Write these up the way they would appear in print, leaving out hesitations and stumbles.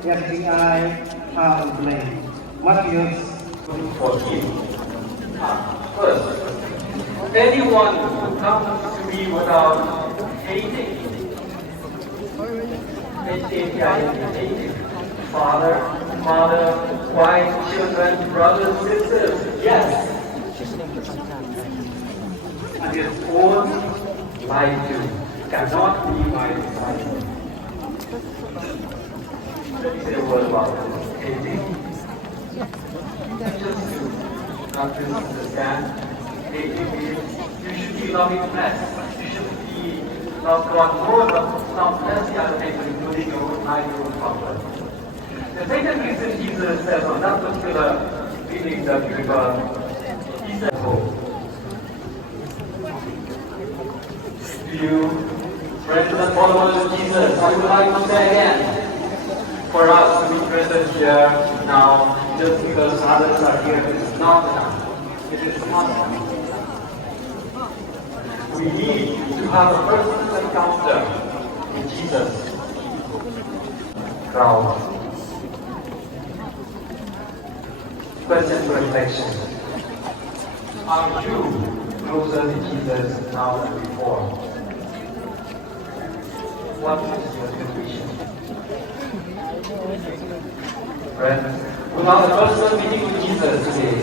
FBI blame. Matthew 14. First, anyone who comes to me without hating, hating, father, mother, wife, children, brothers, sisters, yes, and his own life too, cannot be my disciple. Let me say a word about hating. Just to not to understand, hating means you should be loving less. You should be love God more, but not less the other people, including your own life, your own comfort. The second reason Jesus says on that particular reading that we got, he said, hope. To you, friends and followers of Jesus, I would like to say again, for us to be present here now, just because others are here, it is not enough. It is not enough. We need to have a personal encounter with Jesus. Crowd. Question to reflection. Are you closer to Jesus now than before? What is your condition? Friends, we have a personal meeting with Jesus today.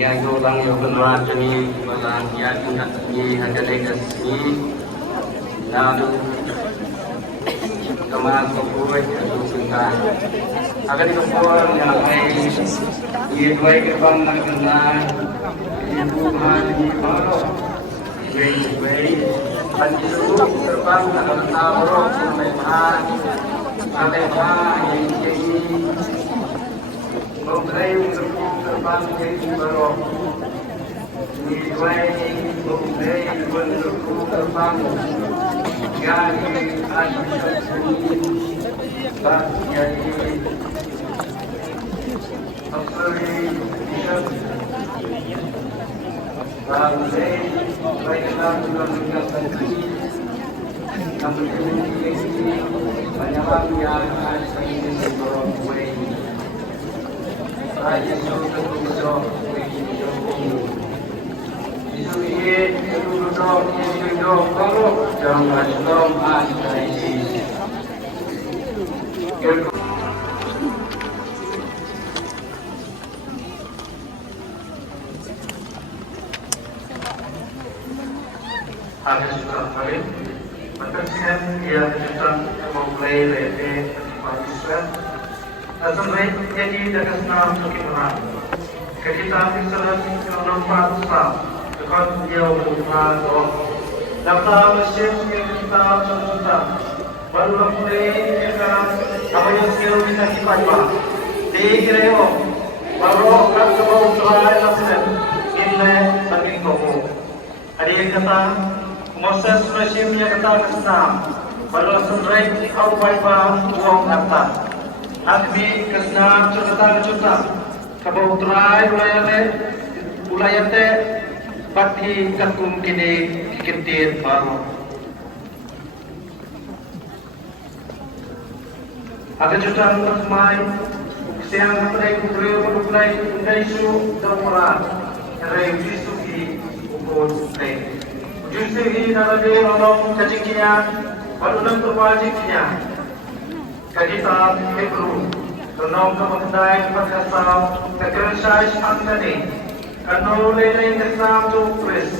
yang orang yang benar ni malah yang ingat ni ada legas ni lalu kemas kepuai itu singkat agar dikepul yang lain ia dua gerbang nak kenal ibu mati baru jadi baik panjang gerbang nak kenal roh sampai mati sampai mati ini Bongkai terbang dari baru, nilai bongkai bentuk terbang dari atas bagian apalagi bangkai baiklah juga tadi, namun ini banyak yang ada di seluruh Raja Sultan Besar itu ia duduk kalau jangan dom asai habis sudah kali maka dia sedang memulai lete Pakistan. Sampai jadi dekat senam kekimuran. Kita misalnya nampak besar dekat dia berubah doa. Daftar mesin kita sudah baru mulai sekarang apa yang sekarang bisa kita buat. Dikira baru kan sebelum terakhir nasib nilai bagi kamu. Ada yang kata Moses mesinnya kata kesenam baru selesai awal uang kata. Agmi kesna cerita kabau trai ulayate pati kakum kini kintir baru. Agar jutaan tersemai, siang mereka beliau berdulai dari su termurah, dari Kristu di ukut play. Justru ini narabe nolong cacingnya, wadunan terwajibnya. Kita hekru, nolong kementai perkasam, kekerasai angkani, kanol lelai kesam tu Kris.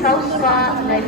Saus pa like